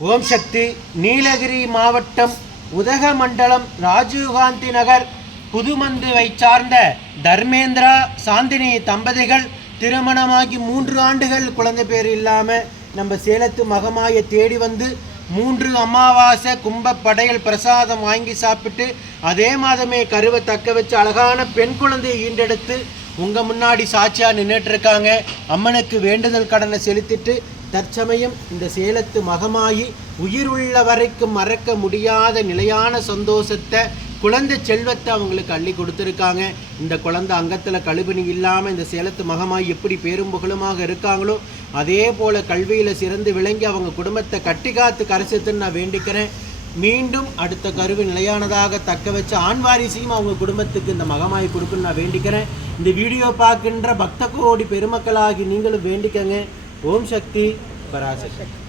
ஓம் சக்தி நீலகிரி மாவட்டம் உதகமண்டலம் ராஜீவ்காந்தி நகர் புதுமந்துவை சார்ந்த தர்மேந்திரா சாந்தினி தம்பதிகள் திருமணமாகி மூன்று ஆண்டுகள் குழந்தை பேர் இல்லாமல் நம்ம சேலத்து மகமாயை தேடி வந்து மூன்று அமாவாசை கும்ப படையல் பிரசாதம் வாங்கி சாப்பிட்டு அதே மாதமே கருவை தக்க வச்சு அழகான பெண் குழந்தையை ஈண்டெடுத்து உங்கள் முன்னாடி சாட்சியாக நின்றுட்டு இருக்காங்க. அம்மனுக்கு வேண்டுதல் கடனை செலுத்திட்டு தற்சமயம் இந்த சேலத்து மகமாயி உயிர் உள்ள வரைக்கும் மறக்க முடியாத நிலையான சந்தோஷத்தை குழந்தை செல்வத்தை அவங்களுக்கு அள்ளி கொடுத்துருக்காங்க. இந்த குழந்தை அங்கத்தில் கழுபணி இல்லாமல் இந்த சேலத்து மகமாய் எப்படி பேரும் புகழுமாக இருக்காங்களோ அதே போல் கல்வியில் சிறந்து விளங்கி அவங்க குடும்பத்தை கட்டி காத்து கரைச்சத்துன்னு நான் வேண்டிக்கிறேன். மீண்டும் அடுத்த கருவி நிலையானதாக தக்க வச்ச ஆண்வாரிசையும் அவங்க குடும்பத்துக்கு இந்த மகமாய் கொடுக்குன்னு நான் வேண்டிக்கிறேன். இந்த வீடியோ பார்க்கின்ற பக்த கோடி பெருமக்களாகி நீங்களும் வேண்டிக்கங்க. ஓம் சக்தி பராசக்தி